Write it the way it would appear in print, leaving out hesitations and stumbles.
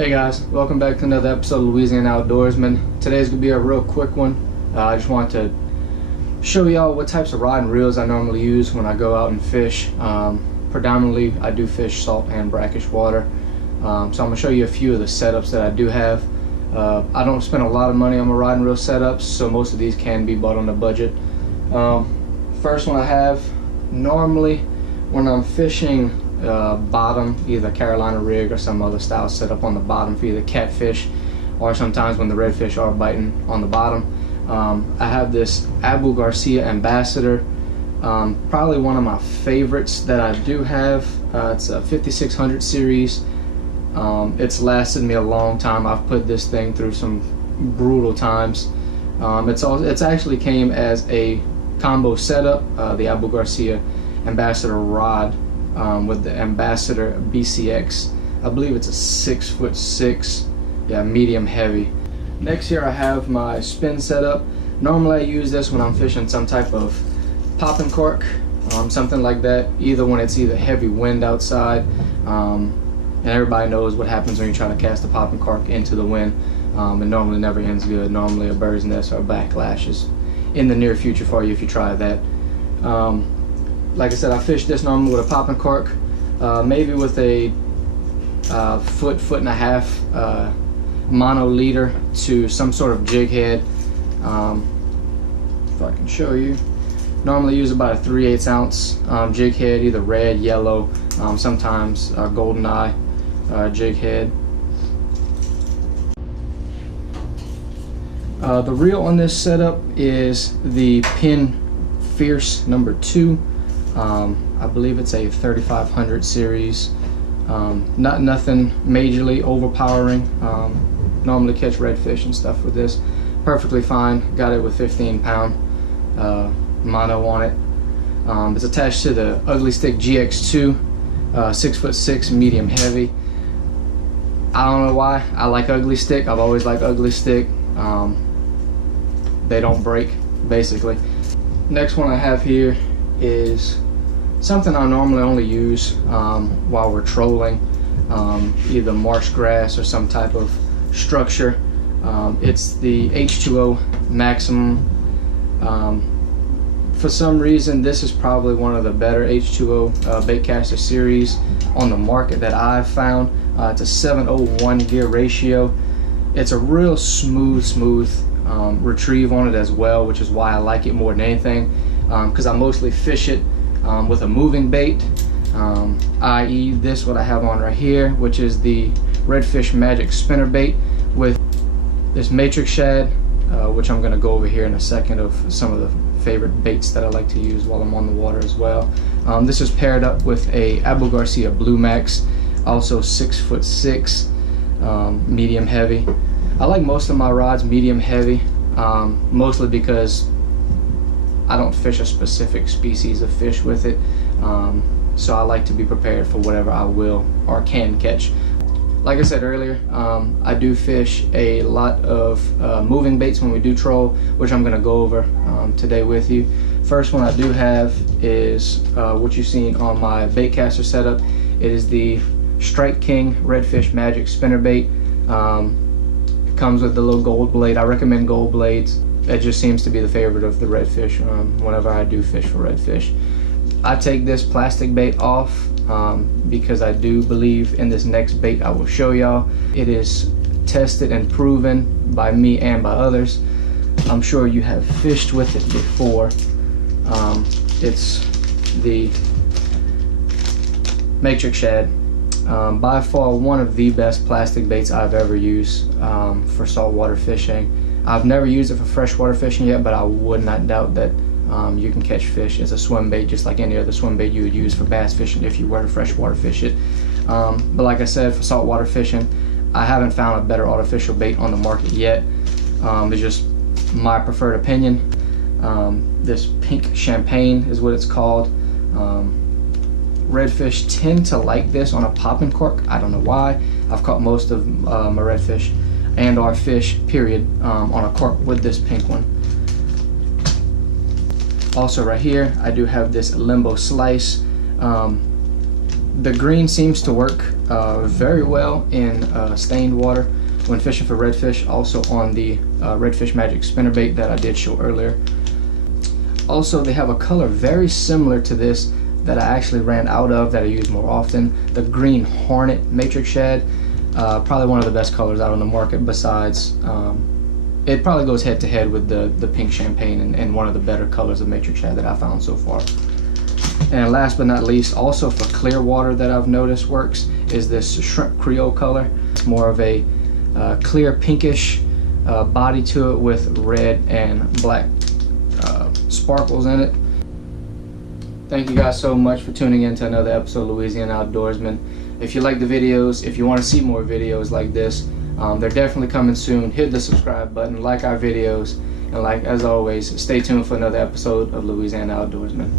Hey guys, welcome back to another episode of Louisiana Outdoorsman. Today's gonna be a real quick one. I just want to show y'all what types of rod and reels I normally use when I go out and fish. Predominantly I do fish salt and brackish water. So I'm gonna show you a few of the setups that I do have. I don't spend a lot of money on my rod and reel setups, so most of these can be bought on a budget. First one I have, normally when I'm fishing bottom, either Carolina rig or some other style setup on the bottom for either catfish, or sometimes when the redfish are biting on the bottom. I have this Garcia Ambassador, probably one of my favorites that I do have. It's a 5600 series. It's lasted me a long time. I've put this thing through some brutal times. It's actually came as a combo setup, the Garcia Ambassador rod with the Ambassador BCX. I believe it's a 6'6", yeah, medium heavy. Next here I have my spin setup. Normally I use this when I'm fishing some type of popping cork, something like that, either when it's heavy wind outside, and everybody knows what happens when you try to cast a popping cork into the wind. It normally never ends good. Normally a bird's nest or a backlash is in the near future for you if you try that. Like I said, I fish this normally with a popping cork, maybe with a foot and a half mono leader to some sort of jig head. If I can show you, normally use about a 3/8 ounce jig head, either red, yellow, sometimes golden eye jig head. The reel on this setup is the Pin Fierce number 2. I believe it's a 3500 series. Nothing majorly overpowering. Normally catch redfish and stuff with this perfectly fine. Got it with 15-pound mono on it. It's attached to the Ugly Stick GX2, 6'6", medium heavy. I don't know why I like Ugly Stick. I've always liked Ugly Stick. They don't break, basically. Next one I have here is something I normally only use while we're trolling, either marsh grass or some type of structure. It's the H2O Maximum. For some reason, this is probably one of the better H2O baitcaster series on the market that I've found. It's a 7:1 gear ratio. It's a real smooth retrieve on it as well, which is why I like it more than anything, because I mostly fish it with a moving bait, i.e. this what I have on right here, which is the Redfish Magic spinner bait with this Matrix Shad, which I'm going to go over here in a second, of some of the favorite baits that I like to use while I'm on the water as well. This is paired up with a Garcia Blue Max, also 6'6", medium heavy. I like most of my rods medium heavy, mostly because I don't fish a specific species of fish with it, so I like to be prepared for whatever I will or can catch. Like I said earlier, I do fish a lot of moving baits when we do troll, which I'm going to go over today with you. First one I do have is what you've seen on my baitcaster setup. It is the Strike King Redfish Magic spinner bait. It comes with the little gold blade. I recommend gold blades. It just seems to be the favorite of the redfish whenever I do fish for redfish. I take this plastic bait off because I do believe in this next bait I will show y'all. It is tested and proven by me and by others. I'm sure you have fished with it before. It's the Matrix Shad. By far one of the best plastic baits I've ever used for saltwater fishing. I've never used it for freshwater fishing yet, but I would not doubt that you can catch fish as a swim bait just like any other swim bait you would use for bass fishing if you were to freshwater fish it. But like I said, for saltwater fishing, I haven't found a better artificial bait on the market yet. It's just my preferred opinion. This Pink Champagne is what it's called. Redfish tend to like this on a popping cork. I don't know why. I've caught most of my redfish and our fish, period, on a cork with this pink one. Also right here, I do have this Limbo Slice. The green seems to work very well in stained water when fishing for redfish, also on the Redfish Magic spinnerbait that I did show earlier. Also, they have a color very similar to this that I actually ran out of, that I use more often, the green hornet Matrix Shad. Probably one of the best colors out on the market, besides it probably goes head to head with the pink champagne and one of the better colors of Matrix Shad that I found so far. And last but not least, also for clear water that I've noticed works, is this shrimp Creole color. It's more of a clear pinkish body to it with red and black sparkles in it. Thank you guys so much for tuning in to another episode of Louisiana Outdoorsman. If you like the videos, if you want to see more videos like this, they're definitely coming soon. Hit the subscribe button, like our videos, and like as always, stay tuned for another episode of Louisiana Outdoorsman.